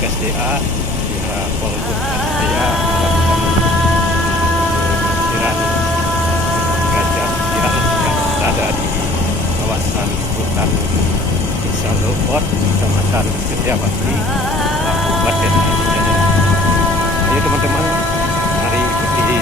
BKSDA pihak Polhut Jaya melakukan penyiram gajah yang berada di kawasan hutan Desa Lobot, Kecamatan Setiabakti, Kabupaten Jaya. Ayo teman-teman, mari ikuti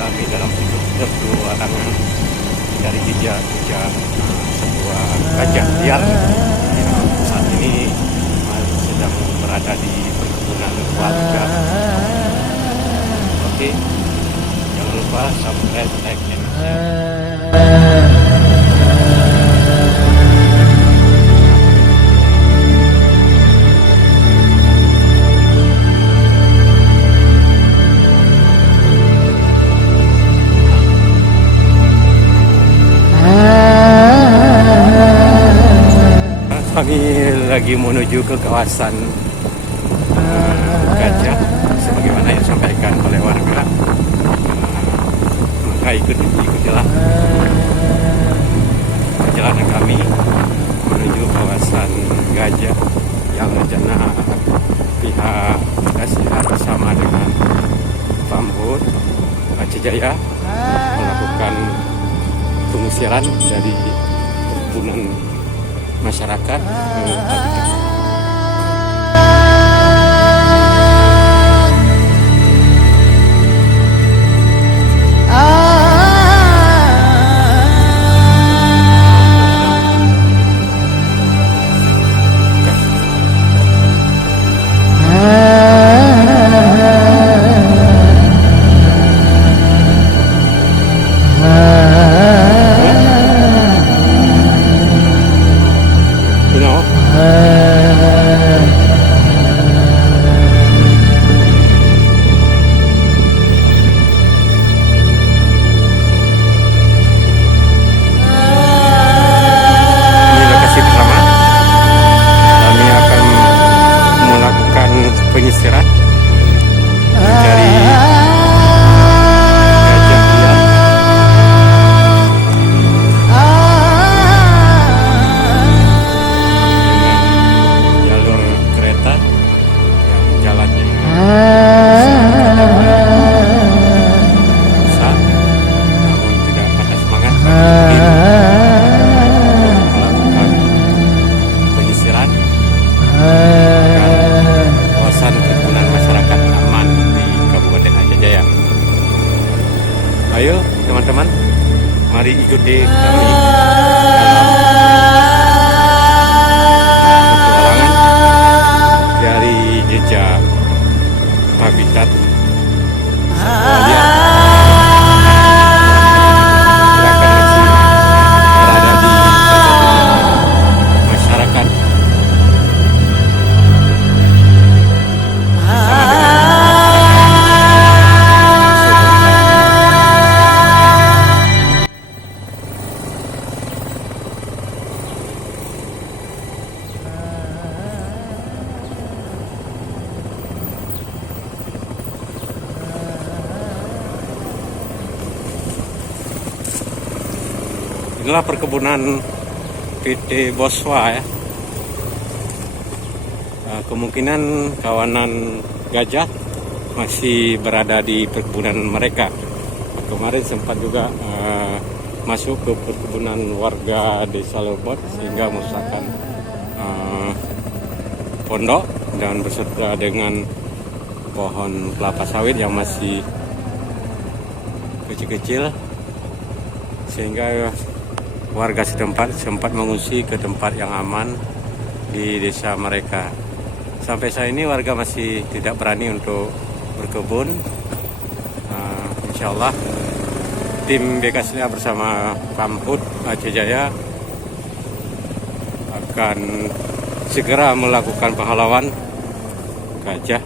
kami dalam petualangan dari jejak sebuah gajah liar yang saat ini sedang berada di perkebunan warga. Oke, jangan lupa subscribe, like, dan share. Kami lagi menuju ke kawasan gajah sebagaimana yang disampaikan oleh warga. Maka ikutilah perjalanan kami menuju kawasan gajah yang rencana pihak BKSDA bersama dengan Pamhut Aceh Jaya melakukan pengusiran dari perkebunan masyarakat ke habitat. Penyisiran mencari gajah liar dengan jalur kereta yang jalannya besar, namun tidak patah semangat melakukan penyisiran perkebunan masyarakat aman di Kabupaten Aceh Jaya. Ayo teman-teman, mari ikuti kami dalam petualangan dari jejak habitat satwa liar yang masih berada di masyarakat. Inilah perkebunan PT Boswa ya. Kemungkinan kawanan gajah masih berada di perkebunan mereka. Kemarin sempat juga masuk ke perkebunan warga Desa Lobot sehingga merusakkan pondok dan beserta dengan pohon kelapa sawit yang masih kecil-kecil, sehingga warga setempat sempat mengungsi ke tempat yang aman di desa mereka. Sampai saat ini warga masih tidak berani untuk berkebun. Insya Allah tim BKSDA bersama Pamhut Aceh Jaya akan segera melakukan penghalauan gajah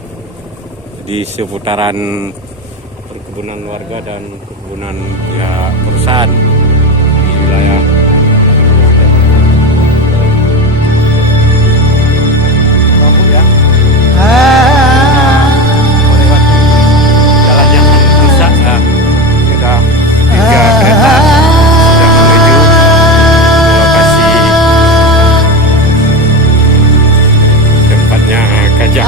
di seputaran perkebunan warga dan perkebunan perusahaan di wilayah melewati jalan yang rusak. Sudah 3 kereta sedang menuju lokasi tempatnya gajah.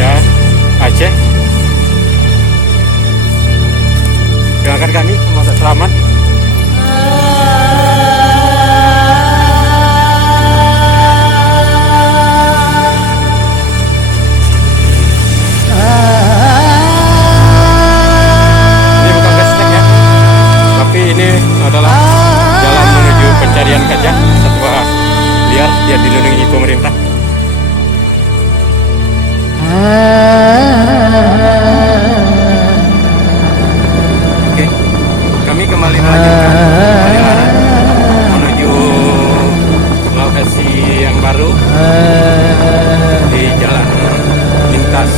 wilayah Aceh. Doakan kami semoga selamat. Ini bukan gastek ya, tapi ini adalah jalan menuju pencarian gajah satwa liar yang dilindungi pemerintah. Oke, kami kembali melanjutkan perjalanan menuju lokasi yang baru di jalan lintas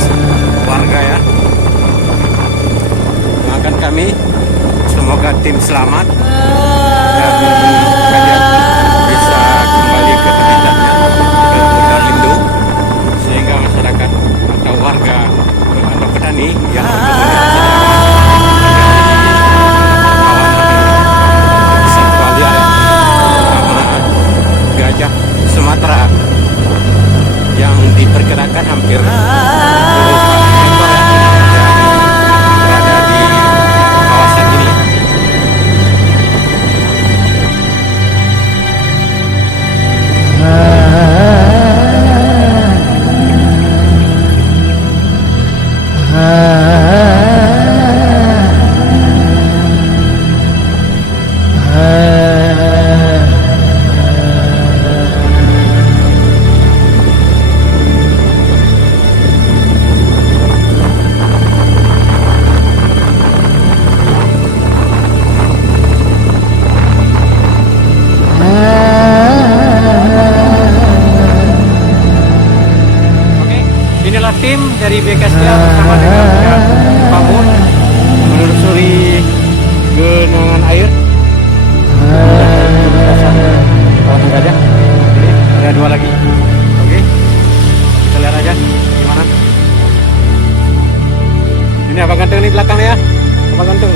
warga ya. Doakan kami semoga tim selamat dan kalian bisa kembali ke habitatnya, ke hutan lindung, sehingga masyarakat atau warga atau petani yang satwa liar terutama gajah Sumatera yang diperkirakan hampir 20 ekor yang berada di kawasan ini. Inilah tim dari BKSDA bersama dengan Pak Mun menelusuri genangan air. Kawasan gajah. Ini ada 2 lagi. Oke, kita lihat aja gimana. Ini Abang Ganteng nih belakang ya, Abang Ganteng.